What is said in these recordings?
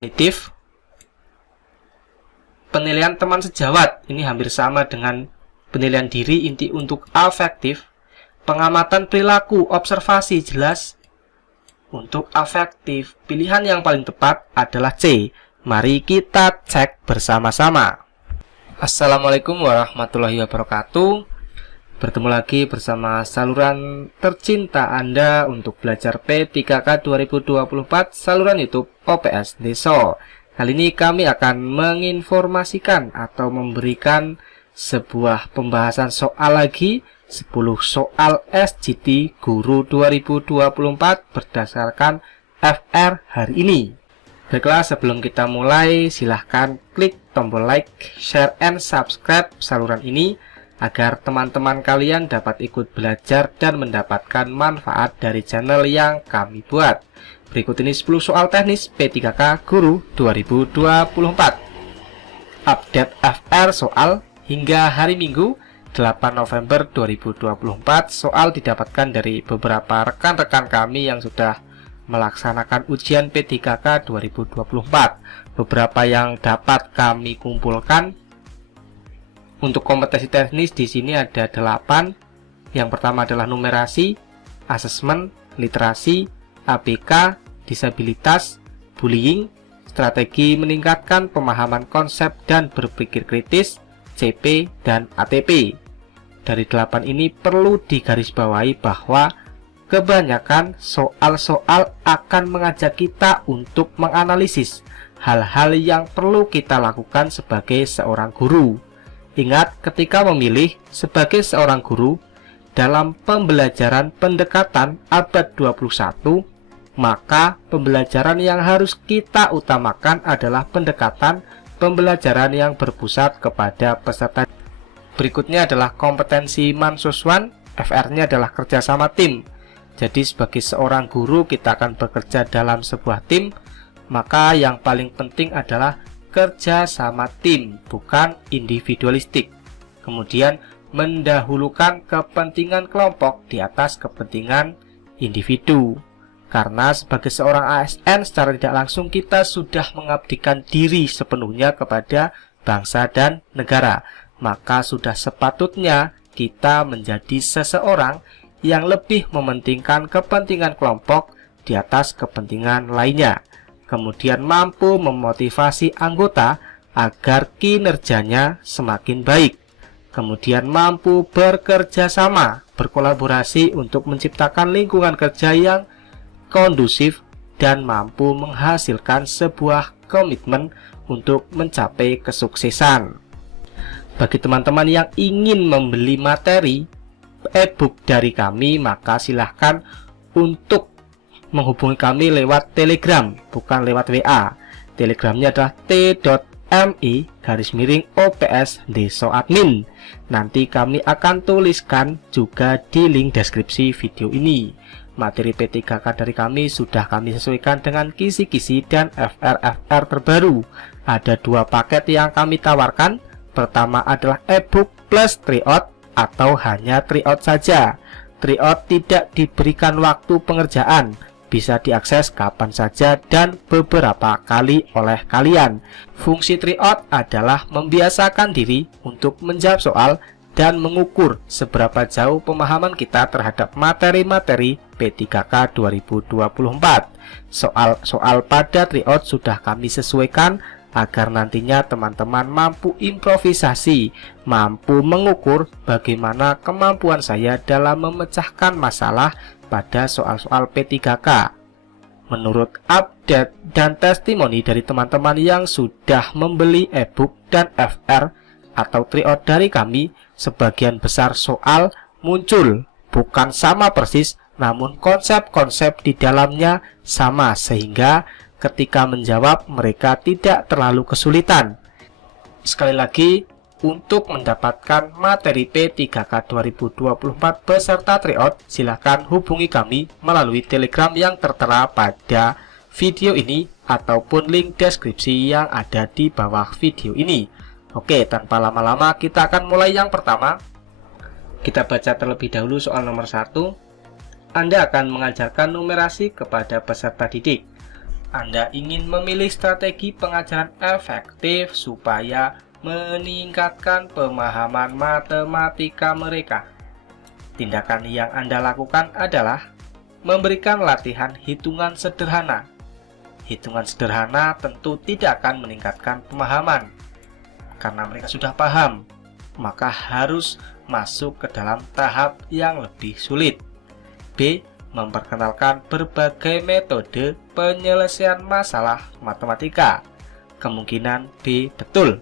kognitif, penilaian teman sejawat, ini hampir sama dengan penilaian diri, inti untuk afektif, pengamatan perilaku, observasi, jelas untuk afektif. Pilihan yang paling tepat adalah C. Mari kita cek bersama-sama. Assalamualaikum warahmatullahi wabarakatuh. Bertemu lagi bersama saluran tercinta Anda untuk belajar P3K 2024, saluran YouTube OPS Deso. Kali ini kami akan menginformasikan atau memberikan sebuah pembahasan soal lagi, 10 soal SGT Guru 2024 berdasarkan FR hari ini. Baiklah, sebelum kita mulai, silahkan klik tombol like, share, and subscribe saluran ini agar teman-teman kalian dapat ikut belajar dan mendapatkan manfaat dari channel yang kami buat. Berikut ini 10 soal teknis P3K Guru 2024. Update FR soal hingga hari Minggu 8 November 2024. Soal didapatkan dari beberapa rekan-rekan kami yang sudah melaksanakan ujian P3K 2024. Beberapa yang dapat kami kumpulkan untuk kompetensi teknis di sini ada 8. Yang pertama adalah numerasi, asesmen, literasi, ABK, disabilitas, bullying, strategi meningkatkan pemahaman konsep dan berpikir kritis, CP, dan ATP. Dari 8 ini perlu digarisbawahi bahwa kebanyakan soal-soal akan mengajak kita untuk menganalisis hal-hal yang perlu kita lakukan sebagai seorang guru. Ingat, ketika memilih sebagai seorang guru dalam pembelajaran pendekatan abad 21, maka pembelajaran yang harus kita utamakan adalah pendekatan pembelajaran yang berpusat kepada peserta. Berikutnya adalah kompetensi Mansuswan, FR-nya adalah kerjasama tim. Jadi sebagai seorang guru kita akan bekerja dalam sebuah tim, maka yang paling penting adalah kerja sama tim, bukan individualistik. Kemudian mendahulukan kepentingan kelompok di atas kepentingan individu. Karena sebagai seorang ASN secara tidak langsung kita sudah mengabdikan diri sepenuhnya kepada bangsa dan negara. Maka sudah sepatutnya kita menjadi seseorang yang lebih mementingkan kepentingan kelompok di atas kepentingan lainnya. Kemudian mampu memotivasi anggota agar kinerjanya semakin baik. Kemudian mampu bekerja sama, berkolaborasi untuk menciptakan lingkungan kerja yang kondusif dan mampu menghasilkan sebuah komitmen untuk mencapai kesuksesan. Bagi teman-teman yang ingin membeli materi e-book dari kami, maka silahkan untuk menghubungi kami lewat Telegram, bukan lewat WA. Telegramnya adalah t.mi/OPS Deso Admin. Nanti kami akan tuliskan juga di link deskripsi video ini. Materi P3K dari kami sudah kami sesuaikan dengan kisi-kisi dan FR-FR terbaru. Ada 2 paket yang kami tawarkan. Pertama adalah e-book plus tryout atau hanya tryout saja. Tryout tidak diberikan waktu pengerjaan, bisa diakses kapan saja dan beberapa kali oleh kalian. Fungsi tryout adalah membiasakan diri untuk menjawab soal dan mengukur seberapa jauh pemahaman kita terhadap materi-materi P3K 2024. Soal-soal pada tryout sudah kami sesuaikan agar nantinya teman-teman mampu improvisasi, mampu mengukur bagaimana kemampuan saya dalam memecahkan masalah pada soal-soal P3K. Menurut update dan testimoni dari teman-teman yang sudah membeli e-book dan FR atau tryout dari kami, sebagian besar soal muncul bukan sama persis, namun konsep-konsep di dalamnya sama, sehingga ketika menjawab mereka tidak terlalu kesulitan. Sekali lagi, untuk mendapatkan materi P3K 2024 beserta tryout, silahkan hubungi kami melalui Telegram yang tertera pada video ini ataupun link deskripsi yang ada di bawah video ini. Oke, tanpa lama-lama kita akan mulai yang pertama. Kita baca terlebih dahulu soal nomor 1. Anda akan mengajarkan numerasi kepada peserta didik. Anda ingin memilih strategi pengajaran efektif supaya meningkatkan pemahaman matematika mereka. Tindakan yang Anda lakukan adalah memberikan latihan hitungan sederhana. Hitungan sederhana tentu tidak akan meningkatkan pemahaman, karena mereka sudah paham, maka harus masuk ke dalam tahap yang lebih sulit. B. Memperkenalkan berbagai metode penyelesaian masalah matematika. Kemungkinan B betul.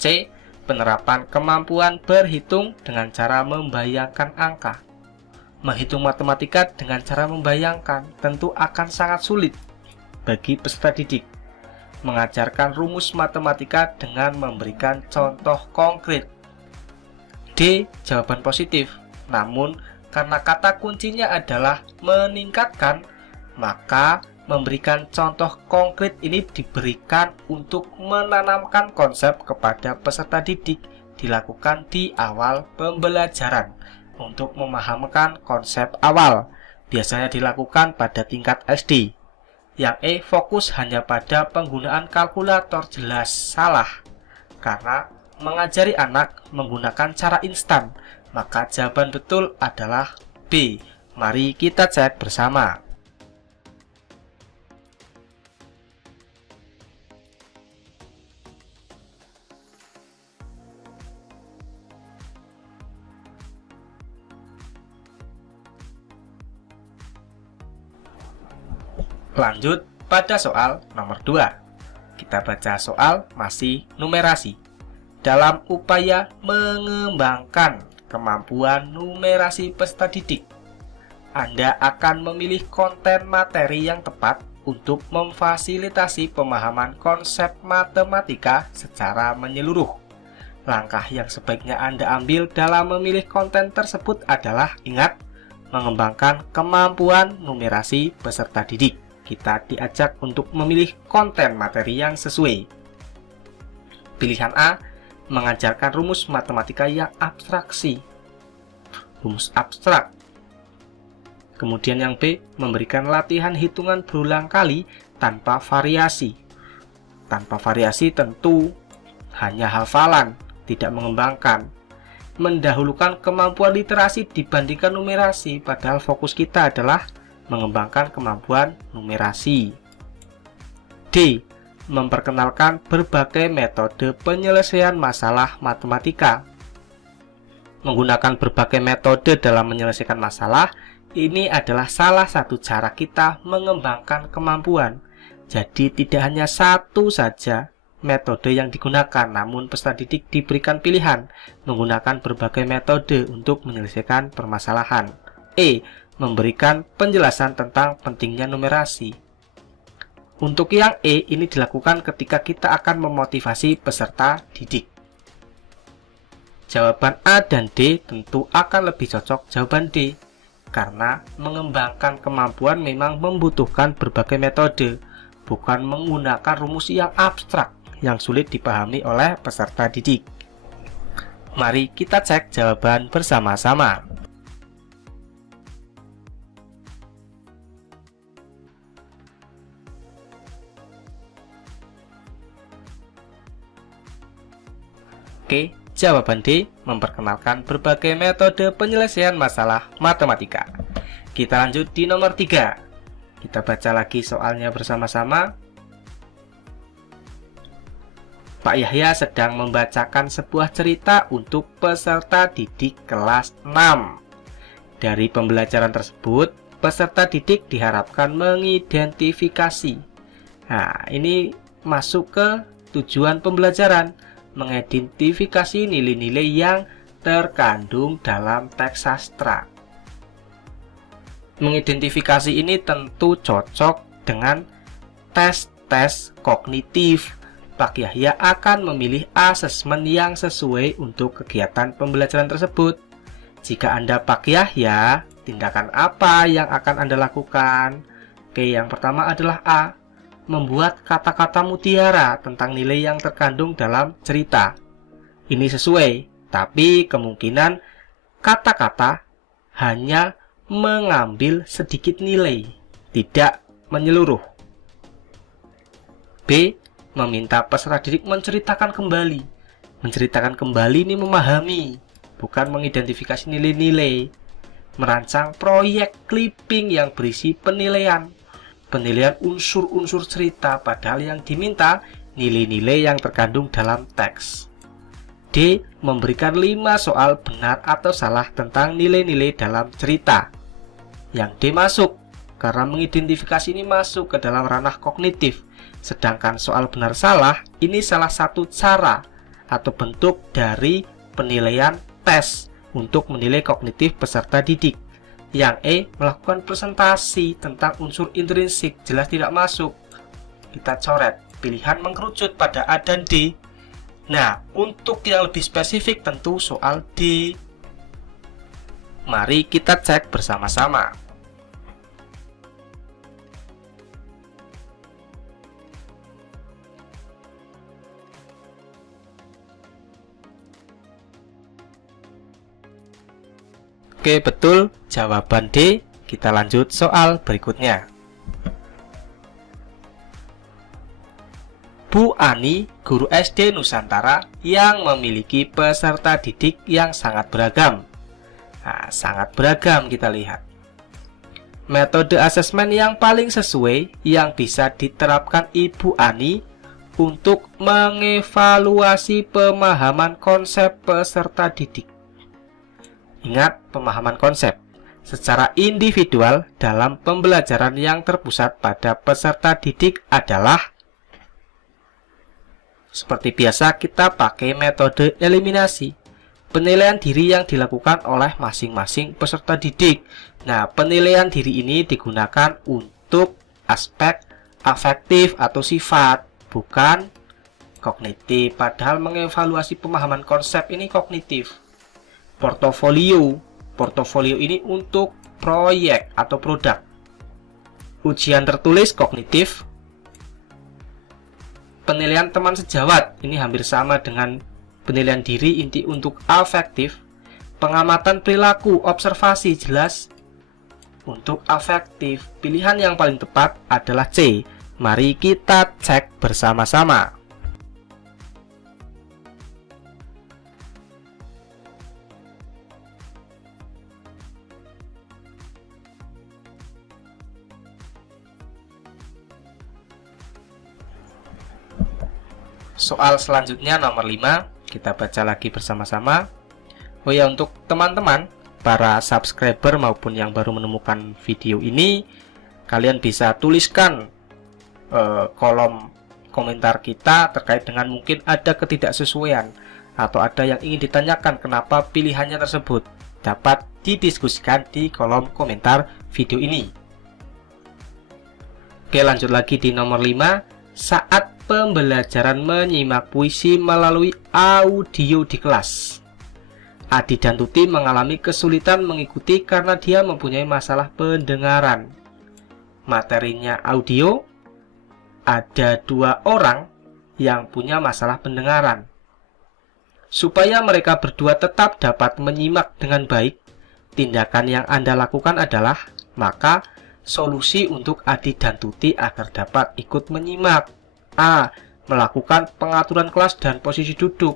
C. Penerapan kemampuan berhitung dengan cara membayangkan angka. Menghitung matematika dengan cara membayangkan tentu akan sangat sulit bagi peserta didik. Mengajarkan rumus matematika dengan memberikan contoh konkret. D. Jawaban positif. Namun, karena kata kuncinya adalah meningkatkan, maka memberikan contoh konkret ini diberikan untuk menanamkan konsep kepada peserta didik, dilakukan di awal pembelajaran untuk memahamkan konsep awal. Biasanya dilakukan pada tingkat SD. Yang E, fokus hanya pada penggunaan kalkulator, jelas salah, karena mengajari anak menggunakan cara instan. Maka jawaban betul adalah B. Mari kita cek bersama. Lanjut pada soal nomor 2. Kita baca soal masih numerasi. Dalam upaya mengembangkan kemampuan numerasi peserta didik, Anda akan memilih konten materi yang tepat untuk memfasilitasi pemahaman konsep matematika secara menyeluruh. Langkah yang sebaiknya Anda ambil dalam memilih konten tersebut adalah, ingat, mengembangkan kemampuan numerasi peserta didik. Kita diajak untuk memilih konten materi yang sesuai. Pilihan A, mengajarkan rumus matematika yang abstraksi, rumus abstrak. Kemudian yang B, memberikan latihan hitungan berulang kali tanpa variasi. Tanpa variasi tentu hanya hafalan, tidak mengembangkan. Mendahulukan kemampuan literasi dibandingkan numerasi, padahal fokus kita adalah mengembangkan kemampuan numerasi. D, memperkenalkan berbagai metode penyelesaian masalah matematika. Menggunakan berbagai metode dalam menyelesaikan masalah, ini adalah salah satu cara kita mengembangkan kemampuan. Jadi tidak hanya satu saja metode yang digunakan, namun peserta didik diberikan pilihan menggunakan berbagai metode untuk menyelesaikan permasalahan. E, memberikan penjelasan tentang pentingnya numerasi. Untuk yang E, ini dilakukan ketika kita akan memotivasi peserta didik. Jawaban A dan D tentu akan lebih cocok jawaban D, karena mengembangkan kemampuan memang membutuhkan berbagai metode, bukan menggunakan rumus yang abstrak yang sulit dipahami oleh peserta didik. Mari kita cek jawaban bersama-sama. Oke, jawaban D, memperkenalkan berbagai metode penyelesaian masalah matematika. Kita lanjut di nomor 3. Kita baca lagi soalnya bersama-sama. Pak Yahya sedang membacakan sebuah cerita untuk peserta didik kelas 6. Dari pembelajaran tersebut, peserta didik diharapkan mengidentifikasi. Nah, ini masuk ke tujuan pembelajaran, mengidentifikasi nilai-nilai yang terkandung dalam teks sastra. Mengidentifikasi ini tentu cocok dengan tes-tes kognitif. Pak Yahya akan memilih asesmen yang sesuai untuk kegiatan pembelajaran tersebut. Jika Anda Pak Yahya, tindakan apa yang akan Anda lakukan? Oke, yang pertama adalah A, membuat kata-kata mutiara tentang nilai yang terkandung dalam cerita. Ini sesuai, tapi kemungkinan kata-kata hanya mengambil sedikit nilai, tidak menyeluruh. B. Meminta peserta didik menceritakan kembali. Menceritakan kembali ini memahami, bukan mengidentifikasi nilai-nilai. Merancang proyek clipping yang berisi penilaian unsur-unsur cerita, padahal yang diminta nilai-nilai yang terkandung dalam teks. D. Memberikan 5 soal benar atau salah tentang nilai-nilai dalam cerita. Yang D masuk, karena mengidentifikasi ini masuk ke dalam ranah kognitif. Sedangkan soal benar salah ini salah satu cara atau bentuk dari penilaian tes untuk menilai kognitif peserta didik. Yang E. Melakukan presentasi tentang unsur intrinsik, jelas tidak masuk. Kita coret, pilihan mengkerucut pada A dan D. Nah, untuk yang lebih spesifik tentu soal D. Mari kita cek bersama-sama. Oke, betul, jawaban D. Kita lanjut soal berikutnya. Bu Ani, guru SD Nusantara yang memiliki peserta didik yang sangat beragam. Nah, sangat beragam kita lihat. Metode asesmen yang paling sesuai yang bisa diterapkan Ibu Ani untuk mengevaluasi pemahaman konsep peserta didik. Ingat, pemahaman konsep secara individual dalam pembelajaran yang terpusat pada peserta didik adalah, seperti biasa kita pakai metode eliminasi. Penilaian diri yang dilakukan oleh masing-masing peserta didik. Nah, penilaian diri ini digunakan untuk aspek afektif atau sifat, bukan kognitif. Padahal mengevaluasi pemahaman konsep ini kognitif. Portofolio ini untuk proyek atau produk. Ujian tertulis kognitif. Penilaian teman sejawat ini hampir sama dengan penilaian diri inti untuk afektif. Pengamatan perilaku observasi jelas untuk afektif. Pilihan yang paling tepat adalah C. Mari kita cek bersama-sama. Soal selanjutnya nomor 5, kita baca lagi bersama-sama. Oh ya, untuk teman-teman, para subscriber maupun yang baru menemukan video ini, kalian bisa tuliskan kolom komentar kita terkait dengan mungkin ada ketidaksesuaian atau ada yang ingin ditanyakan kenapa pilihannya tersebut. Dapat didiskusikan di kolom komentar video ini. Oke, lanjut lagi di nomor 5. Saat pembelajaran menyimak puisi melalui audio di kelas, Adi dan Tuti mengalami kesulitan mengikuti karena dia mempunyai masalah pendengaran. Materinya audio, ada 2 orang yang punya masalah pendengaran. Supaya mereka berdua tetap dapat menyimak dengan baik, tindakan yang Anda lakukan adalah, maka solusi untuk Adi dan Tuti agar dapat ikut menyimak. A. Melakukan pengaturan kelas dan posisi duduk.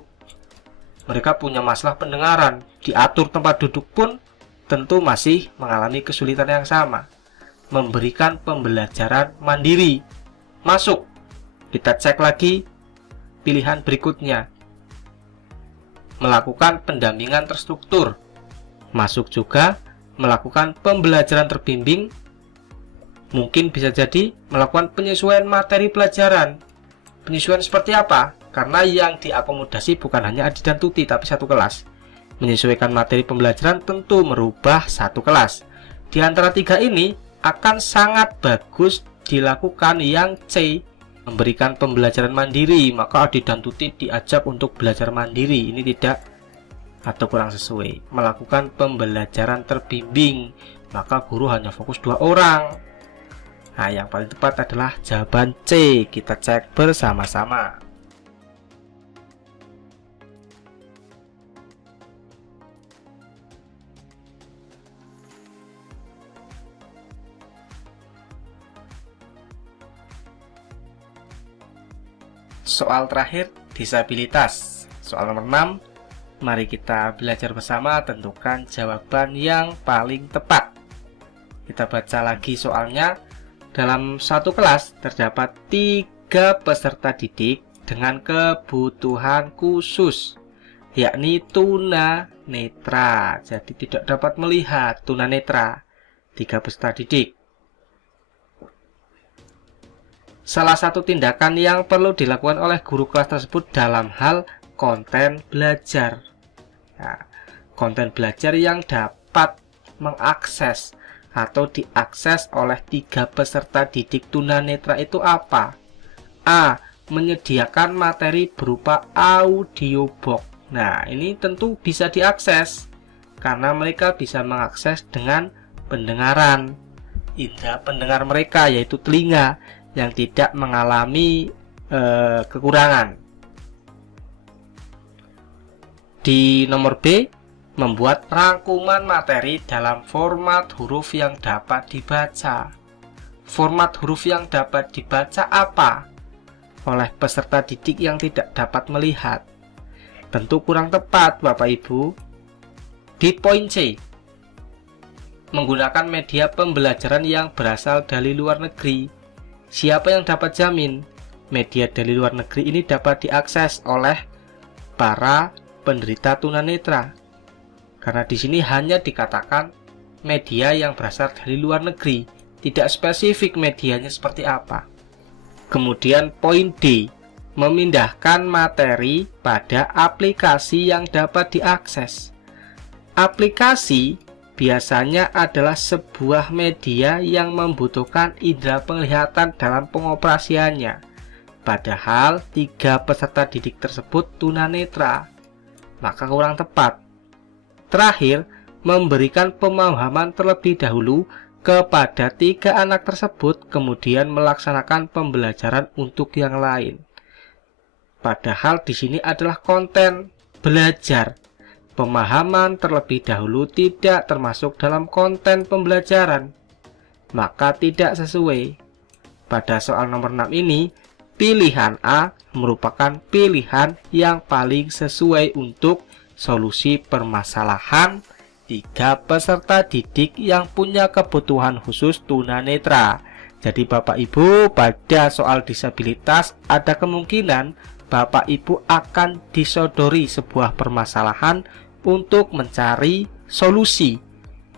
Mereka punya masalah pendengaran, diatur tempat duduk pun tentu masih mengalami kesulitan yang sama. Memberikan pembelajaran mandiri. Masuk. Kita cek lagi pilihan berikutnya. Melakukan pendampingan terstruktur. Masuk juga. Melakukan pembelajaran terbimbing. Mungkin bisa jadi melakukan penyesuaian materi pelajaran. Penyesuaian seperti apa? Karena yang diakomodasi bukan hanya Adi dan Tuti, tapi satu kelas. Menyesuaikan materi pembelajaran tentu merubah satu kelas. Di antara 3 ini akan sangat bagus dilakukan yang C. Memberikan pembelajaran mandiri. Maka Adi dan Tuti diajak untuk belajar mandiri. Ini tidak atau kurang sesuai. Melakukan pembelajaran terbimbing. Maka guru hanya fokus 2 orang. Nah, yang paling tepat adalah jawaban C. Kita cek bersama-sama. Soal terakhir, disabilitas. Soal nomor 6. Mari kita belajar bersama, tentukan jawaban yang paling tepat. Kita baca lagi soalnya. Dalam satu kelas terdapat 3 peserta didik dengan kebutuhan khusus, yakni tunanetra. Jadi tidak dapat melihat, tunanetra. 3 peserta didik. Salah satu tindakan yang perlu dilakukan oleh guru kelas tersebut dalam hal konten belajar. Nah, konten belajar yang dapat mengakses atau diakses oleh 3 peserta didik tunanetra itu apa? A. Menyediakan materi berupa audiobook. Nah, ini tentu bisa diakses karena mereka bisa mengakses dengan pendengaran. Indera pendengar mereka yaitu telinga yang tidak mengalami kekurangan. Di nomor B, membuat rangkuman materi dalam format huruf yang dapat dibaca. Format huruf yang dapat dibaca apa? Oleh peserta didik yang tidak dapat melihat. Tentu kurang tepat, Bapak Ibu. Di poin C, menggunakan media pembelajaran yang berasal dari luar negeri. Siapa yang dapat jamin media dari luar negeri ini dapat diakses oleh para penderita tunanetra? Karena di sini hanya dikatakan media yang berasal dari luar negeri, tidak spesifik medianya seperti apa. Kemudian poin D, memindahkan materi pada aplikasi yang dapat diakses. Aplikasi biasanya adalah sebuah media yang membutuhkan indera penglihatan dalam pengoperasiannya. Padahal 3 peserta didik tersebut tunanetra, maka kurang tepat. Terakhir, memberikan pemahaman terlebih dahulu kepada 3 anak tersebut, kemudian melaksanakan pembelajaran untuk yang lain. Padahal di sini adalah konten belajar. Pemahaman terlebih dahulu tidak termasuk dalam konten pembelajaran, maka tidak sesuai. Pada soal nomor 6 ini, pilihan A merupakan pilihan yang paling sesuai untuk solusi permasalahan 3 peserta didik yang punya kebutuhan khusus tunanetra. Jadi Bapak Ibu, pada soal disabilitas ada kemungkinan Bapak Ibu akan disodori sebuah permasalahan untuk mencari solusi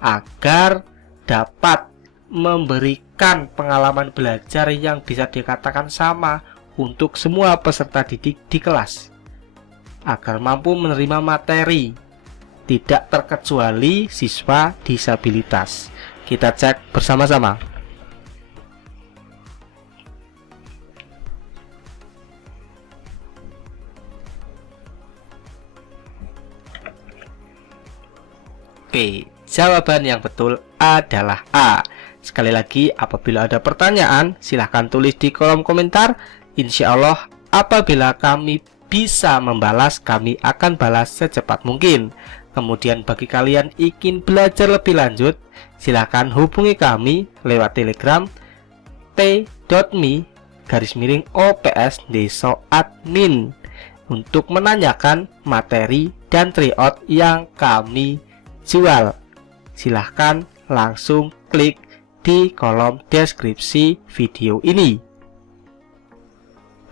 agar dapat memberikan pengalaman belajar yang bisa dikatakan sama untuk semua peserta didik di kelas, agar mampu menerima materi, tidak terkecuali siswa disabilitas. Kita cek bersama-sama. B. Jawaban yang betul adalah A. Sekali lagi, apabila ada pertanyaan, silahkan tulis di kolom komentar. Insya Allah, apabila kami bisa membalas, kami akan balas secepat mungkin. Kemudian bagi kalian ingin belajar lebih lanjut, silahkan hubungi kami lewat Telegram t.me/ops_desoadmin untuk menanyakan materi dan tryout yang kami jual. Silahkan langsung klik di kolom deskripsi video ini.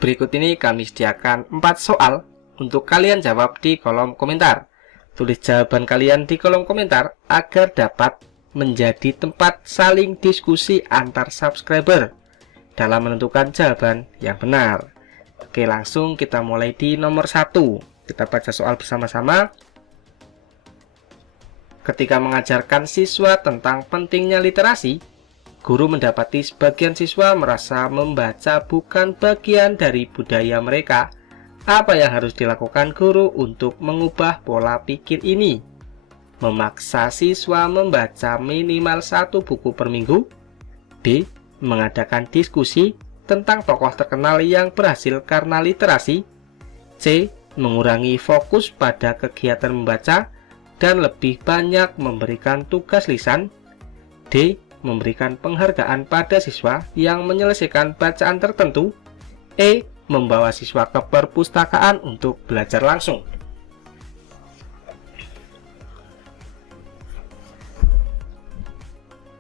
Berikut ini kami sediakan 4 soal untuk kalian jawab di kolom komentar. Tulis jawaban kalian di kolom komentar agar dapat menjadi tempat saling diskusi antar subscriber dalam menentukan jawaban yang benar. Oke, langsung kita mulai di nomor 1. Kita baca soal bersama-sama. Ketika mengajarkan siswa tentang pentingnya literasi, guru mendapati sebagian siswa merasa membaca bukan bagian dari budaya mereka. Apa yang harus dilakukan guru untuk mengubah pola pikir ini? Memaksa siswa membaca minimal 1 buku per minggu. B. Mengadakan diskusi tentang tokoh terkenal yang berhasil karena literasi. C. Mengurangi fokus pada kegiatan membaca dan lebih banyak memberikan tugas lisan. D. Memberikan penghargaan pada siswa yang menyelesaikan bacaan tertentu. E. membawa siswa ke perpustakaan untuk belajar langsung.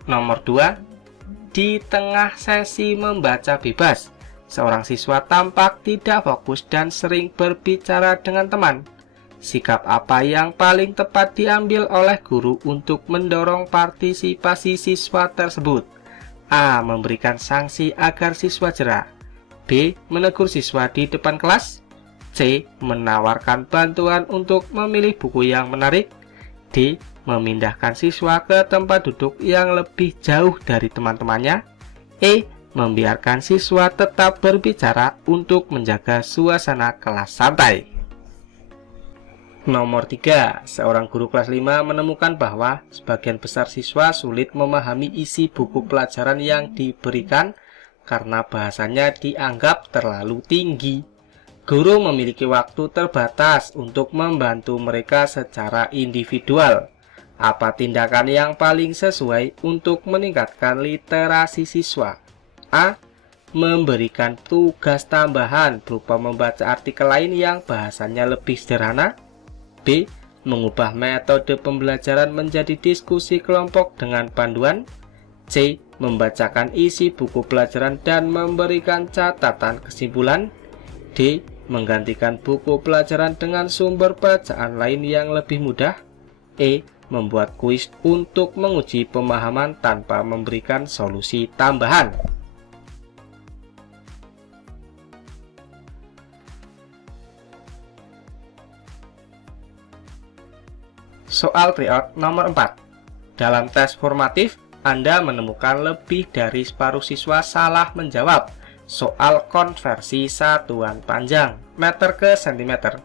Nomor 2, di tengah sesi membaca bebas, seorang siswa tampak tidak fokus dan sering berbicara dengan teman. Sikap apa yang paling tepat diambil oleh guru untuk mendorong partisipasi siswa tersebut? A. Memberikan sanksi agar siswa jera. B. Menegur siswa di depan kelas. C. Menawarkan bantuan untuk memilih buku yang menarik. D. Memindahkan siswa ke tempat duduk yang lebih jauh dari teman-temannya. E. Membiarkan siswa tetap berbicara untuk menjaga suasana kelas santai. Nomor 3, seorang guru kelas 5 menemukan bahwa sebagian besar siswa sulit memahami isi buku pelajaran yang diberikan karena bahasanya dianggap terlalu tinggi. Guru memiliki waktu terbatas untuk membantu mereka secara individual. Apa tindakan yang paling sesuai untuk meningkatkan literasi siswa? A. Memberikan tugas tambahan berupa membaca artikel lain yang bahasanya lebih sederhana. B. Mengubah metode pembelajaran menjadi diskusi kelompok dengan panduan. C. Membacakan isi buku pelajaran dan memberikan catatan kesimpulan. D. Menggantikan buku pelajaran dengan sumber bacaan lain yang lebih mudah. E. Membuat kuis untuk menguji pemahaman tanpa memberikan solusi tambahan. Soal tryout nomor 4. Dalam tes formatif, Anda menemukan lebih dari separuh siswa salah menjawab soal konversi satuan panjang meter ke sentimeter.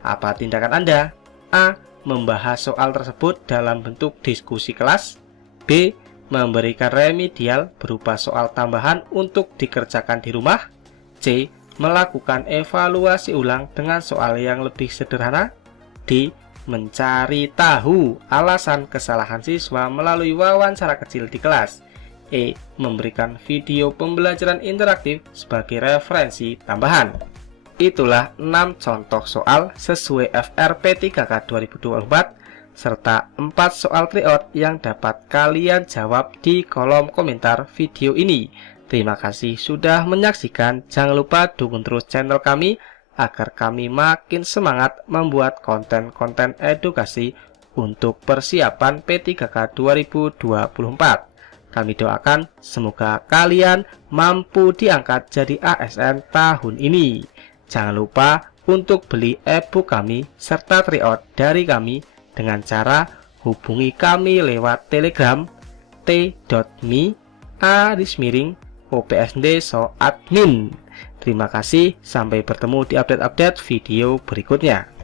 Apa tindakan Anda? A. Membahas soal tersebut dalam bentuk diskusi kelas. B. Memberikan remedial berupa soal tambahan untuk dikerjakan di rumah. C. Melakukan evaluasi ulang dengan soal yang lebih sederhana. D. Mencari tahu alasan kesalahan siswa melalui wawancara kecil di kelas. E. Memberikan video pembelajaran interaktif sebagai referensi tambahan. Itulah 6 contoh soal sesuai FRP 3K 2024 serta 4 soal tryout yang dapat kalian jawab di kolom komentar video ini. Terima kasih sudah menyaksikan. Jangan lupa dukung terus channel kami agar kami makin semangat membuat konten-konten edukasi untuk persiapan P3K 2024. Kami doakan semoga kalian mampu diangkat jadi ASN tahun ini. Jangan lupa untuk beli e-book kami serta tryout dari kami dengan cara hubungi kami lewat Telegram t.me/opsd_admin. Terima kasih, sampai bertemu di update-update video berikutnya.